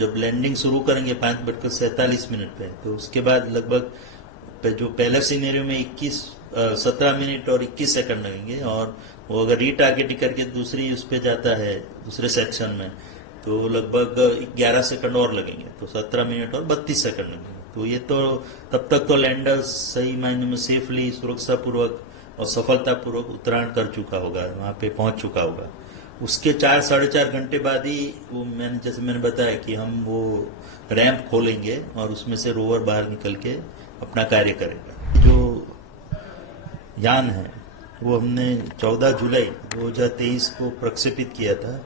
जब लैंडिंग शुरू करेंगे 5:47 पे, तो उसके बाद लगभग जो पहला सीनेरियो में 17 मिनट और 21 सेकंड लगेंगे, और वो अगर रीटारगेटिंग करके दूसरी उस पे जाता है दूसरे सेक्शन में, तो लगभग 11 सेकंड और लगेंगे, तो 17 मिनट और 32 सेकंड लगेंगे। तो ये तो तब तक तो लैंडर सही मायने में सेफली, सुरक्षापूर्वक और सफलतापूर्वक उत्तरायण कर चुका होगा, वहां पे पहुंच चुका होगा। उसके 4-4.5 घंटे बाद ही वो जैसे मैंने बताया कि हम वो रैंप खोलेंगे और उसमें से रोवर बाहर निकल के अपना कार्य करेगा। जो यान है वो हमने 14 जुलाई 2023 को प्रक्षेपित किया था।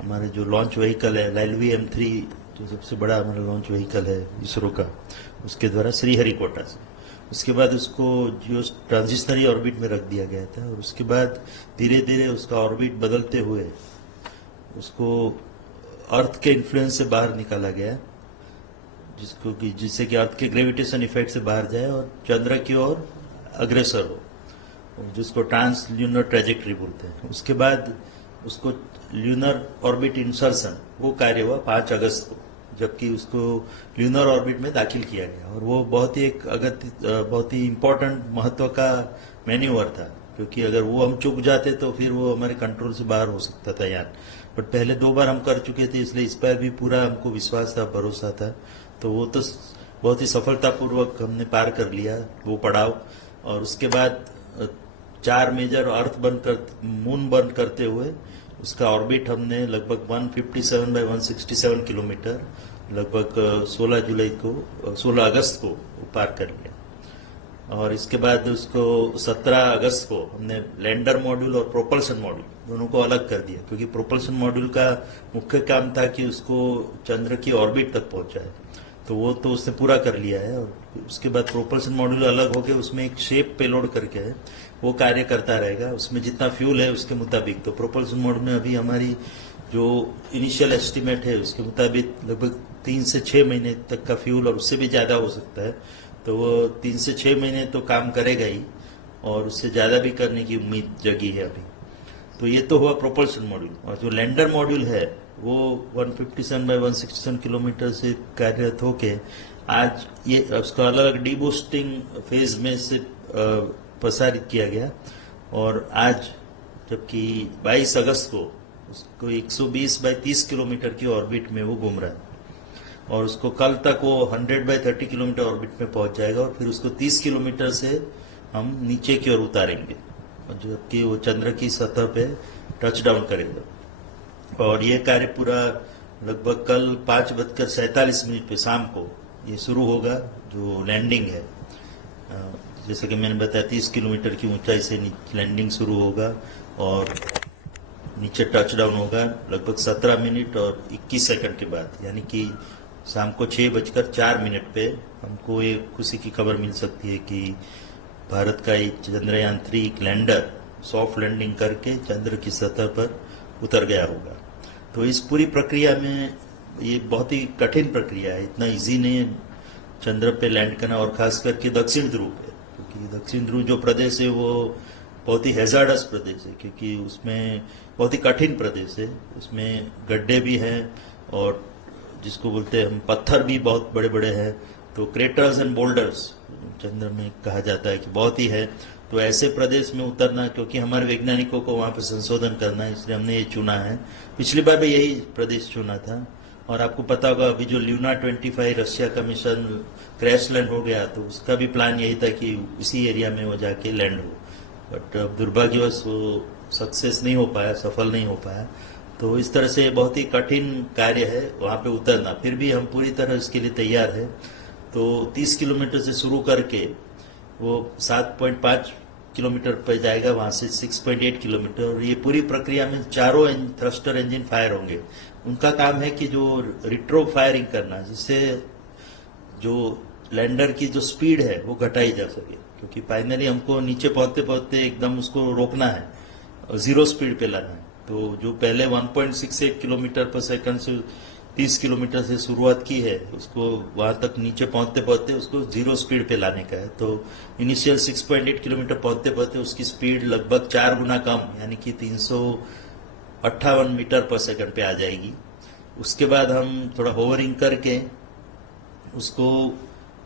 हमारे जो लॉन्च व्हीकल है LV-M3, जो सबसे बड़ा हमारा लॉन्च व्हीकल है इसरो का, उसके द्वारा श्रीहरिकोटा से। उसके बाद उसको जियो ट्रांजिशनरी ऑर्बिट में रख दिया गया था, और उसके बाद धीरे धीरे उसका ऑर्बिट बदलते हुए उसको अर्थ के इन्फ्लुएंस से बाहर निकाला गया, जिससे कि अर्थ के ग्रेविटेशन इफेक्ट से बाहर जाए और चंद्र की ओर अग्रसर हो, जिसको ट्रांस ल्यूनर ट्रेजेक्ट्री बोलते हैं। उसके बाद उसको ल्यूनर ऑर्बिट इंसर्शन वो कार्य हुआ 5 अगस्त को, जबकि उसको ल्यूनर ऑर्बिट में दाखिल किया गया, और वो बहुत ही बहुत ही इम्पोर्टेंट महत्व का मैन्यूवर था, क्योंकि अगर वो हम चूक जाते तो फिर वो हमारे कंट्रोल से बाहर हो सकता था यान। बट पहले 2 बार हम कर चुके थे, इसलिए इस पर भी पूरा हमको विश्वास था, भरोसा था। तो वो तो बहुत ही सफलतापूर्वक हमने पार कर लिया वो पड़ाव। और उसके बाद 4 मेजर अर्थ मून बंद करते हुए उसका ऑर्बिट हमने लगभग 157 बाई 167 किलोमीटर लगभग 16 अगस्त को पार कर लिया। और इसके बाद उसको 17 अगस्त को हमने लैंडर मॉड्यूल और प्रोपल्शन मॉड्यूल दोनों को अलग कर दिया, क्योंकि प्रोपल्शन मॉड्यूल का मुख्य काम था कि उसको चंद्र की ऑर्बिट तक पहुंचाए, तो वो तो उसने पूरा कर लिया है। और उसके बाद प्रोपल्शन मॉड्यूल अलग हो गया, उसमें एक शेप पेलोड करके है, वो कार्य करता रहेगा, उसमें जितना फ्यूल है उसके मुताबिक। तो प्रोपल्शन मॉड्यूल में अभी हमारी जो इनिशियल एस्टिमेट है उसके मुताबिक लगभग 3 से 6 महीने तक का फ्यूल, और उससे भी ज्यादा हो सकता है, तो वो 3 से 6 महीने तो काम करेगा ही, और उससे ज्यादा भी करने की उम्मीद जगी है अभी। तो ये तो हुआ प्रोपल्शन मॉड्यूल। और जो लैंडर मॉड्यूल है वो 157 बाई 167 किलोमीटर से कार्यरत होके आज ये उसका अलग डीबूस्टिंग फेज में से प्रसारित किया गया, और आज जबकि 22 अगस्त को उसको 120 बाई 30 किलोमीटर की ऑर्बिट में वो घूम रहा है, और उसको कल तक वो 100 बाई 30 किलोमीटर ऑर्बिट में पहुंच जाएगा, और फिर उसको 30 किलोमीटर से हम नीचे की ओर उतारेंगे, जबकि वो चंद्र की सतह पे टच डाउन करेगा। और ये कार्य पूरा लगभग कल 5:47 पे शाम को ये शुरू होगा। जो लैंडिंग है, जैसे कि मैंने बताया 30 किलोमीटर की ऊंचाई से लैंडिंग शुरू होगा, और नीचे टच डाउन होगा लगभग 17 मिनट और 21 सेकंड के बाद, यानी कि शाम को 6:04 पे हमको ये खुशी की खबर मिल सकती है कि भारत का ये चंद्रयान 3 लैंडर सॉफ्ट लैंडिंग करके चंद्र की सतह पर उतर गया होगा। तो इस पूरी प्रक्रिया में ये बहुत ही कठिन प्रक्रिया है, इतना इजी नहीं है चंद्र पे लैंड करना, और खास करके दक्षिण ध्रुव पे, क्योंकि दक्षिण ध्रुव जो प्रदेश है वो बहुत ही हैजार्डस प्रदेश है, क्योंकि उसमें बहुत ही कठिन प्रदेश है, उसमें गड्ढे भी हैं, और जिसको बोलते हैं हम पत्थर भी बहुत बड़े बड़े हैं, तो क्रेटर्स एंड बोल्डर्स चंद्र में कहा जाता है कि बहुत ही है। तो ऐसे प्रदेश में उतरना, क्योंकि हमारे वैज्ञानिकों को वहां पर संशोधन करना है, इसलिए हमने ये चुना है। पिछली बार भी यही प्रदेश चुना था, और आपको पता होगा अभी जो ल्यूना 25 रशिया का मिशन क्रैश लैंड हो गया, तो उसका भी प्लान यही था कि इसी एरिया में वो जाके लैंड हो, बट दुर्भाग्यवश वो सक्सेस नहीं हो पाया, सफल नहीं हो पाया। तो इस तरह से बहुत ही कठिन कार्य है वहां पे उतरना, फिर भी हम पूरी तरह इसके लिए तैयार है। तो 30 किलोमीटर से शुरू करके वो 7.5 किलोमीटर पर जाएगा, वहां से 6.8 किलोमीटर, और ये पूरी प्रक्रिया में चारों थ्रस्टर इंजन फायर होंगे। उनका काम है कि जो रिट्रो फायरिंग करना, जिससे जो लैंडर की जो स्पीड है वो घटाई जा सके, क्योंकि फाइनली हमको नीचे पहुंचते पहुंचते एकदम उसको रोकना है, 0 स्पीड पे लाना है। तो जो पहले 1.68 किलोमीटर पर सेकंड से 30 किलोमीटर से शुरुआत की है, उसको वहां तक नीचे पहुंचते पहुंचते उसको 0 स्पीड पे लाने का है। तो इनिशियल 6.8 किलोमीटर पहुंचते पहुंचते उसकी स्पीड लगभग 4 गुना कम, यानी कि 358 मीटर पर सेकंड पे आ जाएगी। उसके बाद हम थोड़ा होवरिंग करके उसको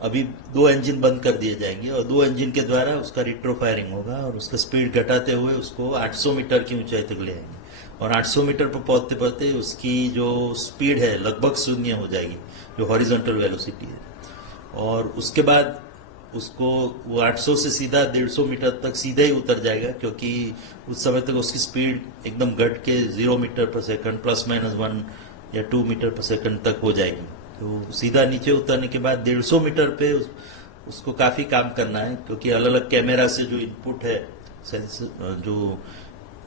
अभी 2 इंजन बंद कर दिए जाएंगे और 2 इंजन के द्वारा उसका रिट्रो फायरिंग होगा और उसका स्पीड घटाते हुए उसको 800 मीटर की ऊंचाई तक ले आएंगे और 800 मीटर पर पहुंचते पहुंचते उसकी जो स्पीड है लगभग शून्य हो जाएगी, जो हॉरिजॉन्टल वेलोसिटी है। और उसके बाद उसको वो 800 से सीधा 150 मीटर तक सीधा ही उतर जाएगा, क्योंकि उस समय तक उसकी स्पीड एकदम घट के 0 मीटर पर सेकंड +-1 या 2 मीटर पर सेकंड तक हो जाएगी। तो सीधा नीचे उतरने के बाद 150 मीटर पे उसको काफी काम करना है, क्योंकि अलग अलग कैमरा से जो इनपुट है जो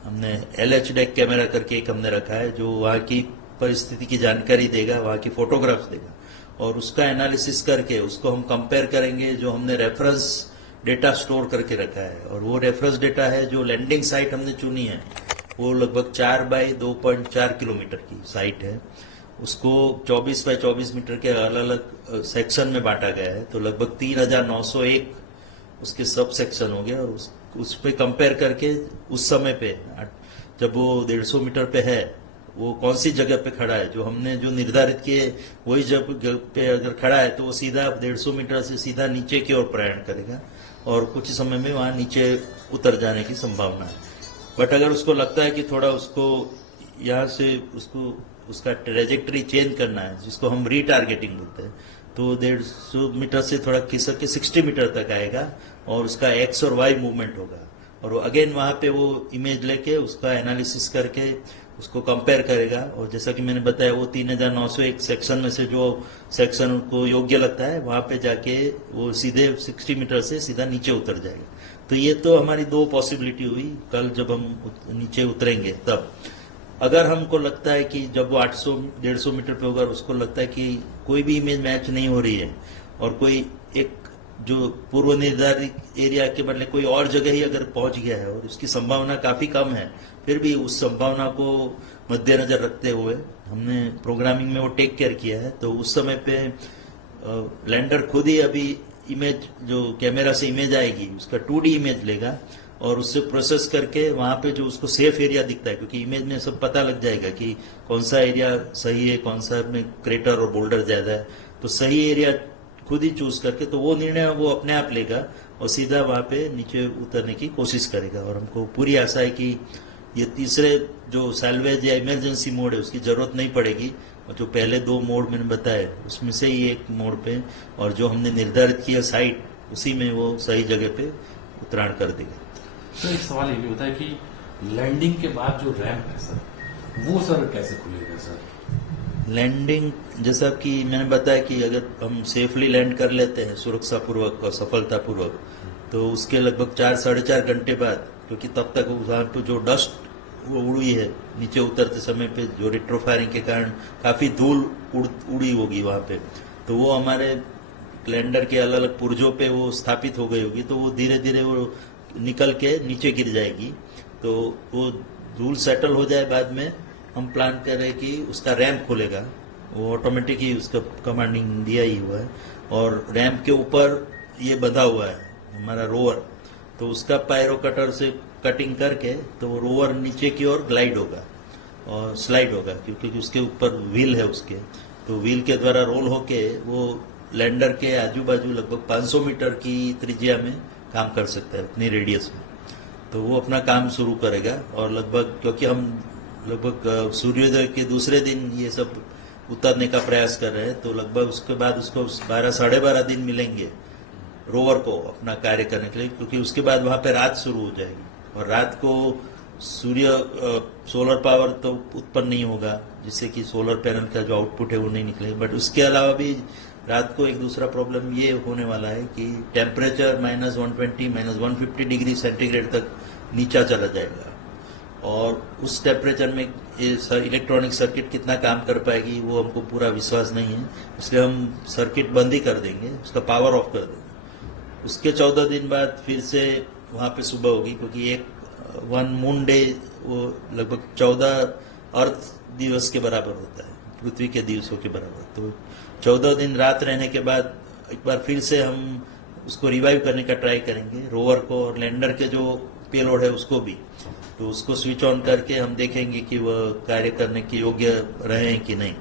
हमने LH डेक कैमरा करके एक हमने रखा है, जो वहाँ की परिस्थिति की जानकारी देगा, वहाँ की फोटोग्राफ्स देगा और उसका एनालिसिस करके उसको हम कंपेयर करेंगे जो हमने रेफरेंस डेटा स्टोर करके रखा है। और वो रेफरेंस डेटा है जो लैंडिंग साइट हमने चुनी है, वो लगभग 4 बाई 2.4 किलोमीटर की साइट है। उसको 24 बाई 24 मीटर के अलग अलग सेक्शन में बांटा गया है, तो लगभग 3901 उसके सब सेक्शन हो गए और उस पे कंपेयर करके उस समय पे जब वो 150 मीटर पे है वो कौन सी जगह पे खड़ा है, जो हमने जो निर्धारित किए वही जगह पे अगर खड़ा है तो वो सीधा 150 मीटर से सीधा नीचे की ओर प्रयाण करेगा और कुछ समय में वहां नीचे उतर जाने की संभावना है। बट अगर उसको लगता है कि थोड़ा उसको यहाँ से उसको उसका ट्रेजेक्टरी चेंज करना है, जिसको हम रीटारगेटिंग बोलते हैं, तो 150 मीटर से थोड़ा खिसक के 60 मीटर तक आएगा और उसका एक्स और वाई मूवमेंट होगा और अगेन वहां पे वो इमेज लेके उसका एनालिसिस करके उसको कंपेयर करेगा। और जैसा कि मैंने बताया वो 3901 सेक्शन में से जो सेक्शन को योग्य लगता है वहां पे जाके वो सीधे 60 मीटर से सीधा नीचे उतर जाएगा। तो ये तो हमारी 2 पॉसिबिलिटी हुई कल जब हम नीचे उतरेंगे। तब अगर हमको लगता है कि जब वो 800-150 मीटर पे होगा उसको लगता है कि कोई भी इमेज मैच नहीं हो रही है और कोई एक जो पूर्व निर्धारित एरिया के बदले कोई और जगह ही अगर पहुंच गया है और उसकी संभावना काफी कम है, फिर भी उस संभावना को मद्देनजर रखते हुए हमने प्रोग्रामिंग में वो टेक केयर किया है। तो उस समय पे लैंडर खुद ही अभी इमेज जो कैमरा से इमेज आएगी उसका 2D इमेज लेगा और उससे प्रोसेस करके वहां पे जो उसको सेफ एरिया दिखता है, क्योंकि इमेज में सब पता लग जाएगा कि कौन सा एरिया सही है, कौन सा में क्रेटर और बोल्डर ज्यादा है, तो सही एरिया खुद ही चूज करके तो वो निर्णय वो अपने आप लेगा और सीधा वहां पे नीचे उतरने की कोशिश करेगा। और हमको पूरी आशा है कि ये तीसरे जो सैल्वेज या इमरजेंसी मोड है उसकी जरूरत नहीं पड़ेगी और जो पहले 2 मोड मैंने बताए उसमें से ही एक मोड पे और जो हमने निर्धारित किया साइट उसी में वो सही जगह पे उतराण कर देगा। तो एक सवाल ये भी होता है कि लैंडिंग के बाद जो रैंप है सर, वो सर कैसे खुलेगा सर? लैंडिंग जैसा कि मैंने बताया कि अगर हम सेफली लैंड कर लेते हैं सुरक्षा पूर्वक और सफलता पूर्वक, तो उसके लगभग 4-4.5 घंटे बाद, क्योंकि तब तक वहां पर जो डस्ट वो उड़ी है नीचे उतरते समय पे जो रिट्रोफायरिंग के कारण काफी धूल उड़ी होगी वहां पे, तो वो हमारे लैंडर के अलग अलग पुर्जों पे वो स्थापित हो गई होगी, तो वो धीरे धीरे वो निकल के नीचे गिर जाएगी। तो वो धूल सेटल हो जाए बाद में हम प्लान कर रहे हैं कि उसका रैंप खुलेगा, वो ऑटोमेटिक ही उसका कमांडिंग दिया ही हुआ है और रैंप के ऊपर ये बंधा हुआ है हमारा रोवर, तो उसका पायरो कटर से कटिंग करके तो वो रोवर नीचे की ओर ग्लाइड होगा और स्लाइड होगा, क्योंकि उसके ऊपर व्हील है उसके, तो व्हील के द्वारा रोल होके वो लैंडर के आजू बाजू लगभग 500 मीटर की त्रिज्या में काम कर सकता है अपनी रेडियस में। तो वो अपना काम शुरू करेगा और लगभग क्योंकि हम लगभग सूर्योदय के दूसरे दिन ये सब उतरने का प्रयास कर रहे हैं, तो लगभग उसके बाद उसको 12-12.5 दिन मिलेंगे रोवर को अपना कार्य करने के लिए, क्योंकि उसके बाद वहां पे रात शुरू हो जाएगी और रात को सूर्य सोलर पावर तो उत्पन्न नहीं होगा जिससे कि सोलर पैनल का जो आउटपुट है वो नहीं निकले। बट उसके अलावा भी रात को एक दूसरा प्रॉब्लम ये होने वाला है कि टेम्परेचर -120 -150 डिग्री सेंटीग्रेड तक नीचा चला जाएगा और उस टेम्परेचर में इलेक्ट्रॉनिक सर्किट कितना काम कर पाएगी वो हमको पूरा विश्वास नहीं है, इसलिए हम सर्किट बंद ही कर देंगे, उसका पावर ऑफ कर देंगे। उसके 14 दिन बाद फिर से वहां पे सुबह होगी, क्योंकि एक 1 मून डे वो लगभग 14 अर्थ दिवस के बराबर होता है, पृथ्वी के दिवसों के बराबर। तो 14 दिन रात रहने के बाद एक बार फिर से हम उसको रिवाइव करने का ट्राई करेंगे, रोवर को और लैंडर के जो पेलोड है उसको भी। तो उसको स्विच ऑन करके हम देखेंगे कि वह कार्य करने के योग्य रहे कि नहीं।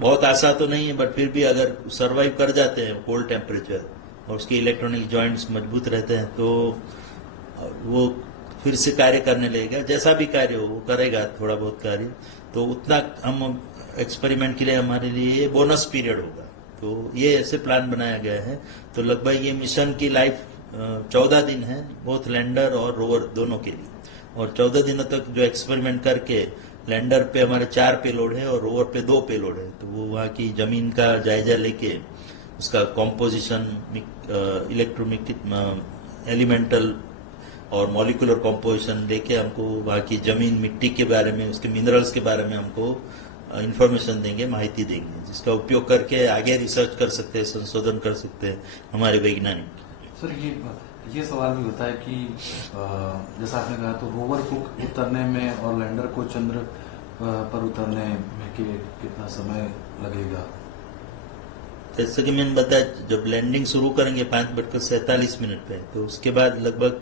बहुत आशा तो नहीं है, बट फिर भी अगर सरवाइव कर जाते हैं कोल्ड टेम्परेचर और उसके इलेक्ट्रॉनिक जॉइंट्स मजबूत रहते हैं तो वो फिर से कार्य करने लगेगा। जैसा भी कार्य हो वो करेगा, थोड़ा बहुत कार्य, तो उतना हम एक्सपेरिमेंट के लिए हमारे लिए बोनस पीरियड होगा। तो ये ऐसे प्लान बनाया गया है। तो लगभग ये मिशन की लाइफ 14 दिन है, बोथ लैंडर और रोवर दोनों के लिए। और 14 दिनों तक जो एक्सपेरिमेंट करके लैंडर पे हमारे 4 पेलोड है और रोवर पे 2 पेलोड है। तो वो वहाँ की जमीन का जायजा लेके उसका कॉम्पोजिशन, इलेक्ट्रोमैग्नेटिक, एलिमेंटल और मॉलिकुलर कॉम्पोजिशन लेके हमको वहाँ की जमीन, मिट्टी के बारे में, उसके मिनरल्स के बारे में हमको इंफॉर्मेशन देंगे, माहिती देंगे, जिसका उपयोग करके आगे रिसर्च कर सकते हैं, संशोधन कर सकते हैं हमारे वैज्ञानिक। सर ये सवाल भी होता है कि जैसा आपने कहा, तो रोवर को उतरने में और लैंडर को चंद्र पर उतरने में कितना समय लगेगा? जैसे कि मैंने बताया, जब लैंडिंग शुरू करेंगे 5:47 पे, तो उसके बाद लगभग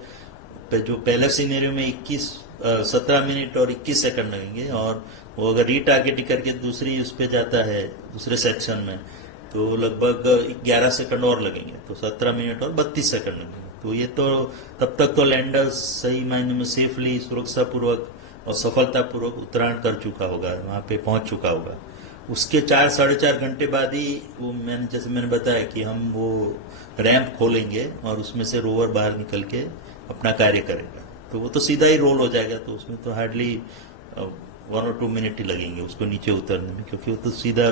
जो पहले सीनेरियो में 17 मिनट और 21 सेकंड लगेंगे, और वो अगर रीटारगेटिंग करके दूसरी उस पर जाता है, दूसरे सेक्शन में, तो लगभग 11 सेकंड और लगेंगे, तो 17 मिनट और 32 सेकंड लगेंगे। तो ये तो तब तक तो लैंडर सही मायने में सेफली, सुरक्षापूर्वक और सफलतापूर्वक उत्तरायण कर चुका होगा, वहां पे पहुंच चुका होगा। उसके 4-4.5 घंटे बाद ही वो जैसे मैंने बताया कि हम वो रैंप खोलेंगे और उसमें से रोवर बाहर निकल के अपना कार्य करेगा। तो वो तो सीधा ही रोल हो जाएगा, तो उसमें तो हार्डली 1 और 2 मिनट ही लगेंगे उसको नीचे उतरने में, क्योंकि वो तो सीधा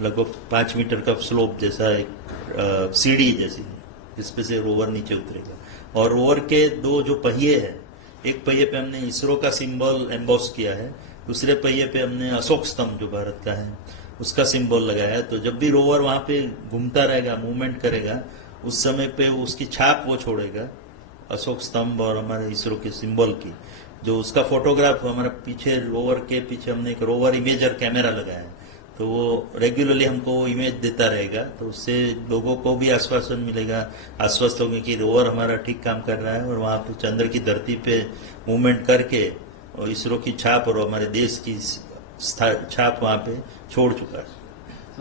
लगभग 5 मीटर का स्लोप जैसा एक सीढ़ी जैसी है, जिसपे से रोवर नीचे उतरेगा। और रोवर के 2 जो पहिए हैं, एक पहिए पे हमने इसरो का सिंबल एम्बॉस किया है, दूसरे पहिए पे हमने अशोक स्तंभ जो भारत का है उसका सिंबल लगाया है। तो जब भी रोवर वहां पे घूमता रहेगा, मूवमेंट करेगा, उस समय पे उसकी छाप वो छोड़ेगा, अशोक स्तंभ और हमारे इसरो के सिंबल की। जो उसका फोटोग्राफ हमारा पीछे, रोवर के पीछे हमने एक रोवर इमेजर कैमरा लगाया है, तो वो रेगुलरली हमको वो इमेज देता रहेगा। तो उससे लोगों को भी आश्वासन मिलेगा, आश्वस्त होंगे कि रोवर हमारा ठीक काम कर रहा है और वहां पे चंद्र की धरती पे मूवमेंट करके और इसरो की छाप और हमारे देश की छाप वहां पे छोड़ चुका है।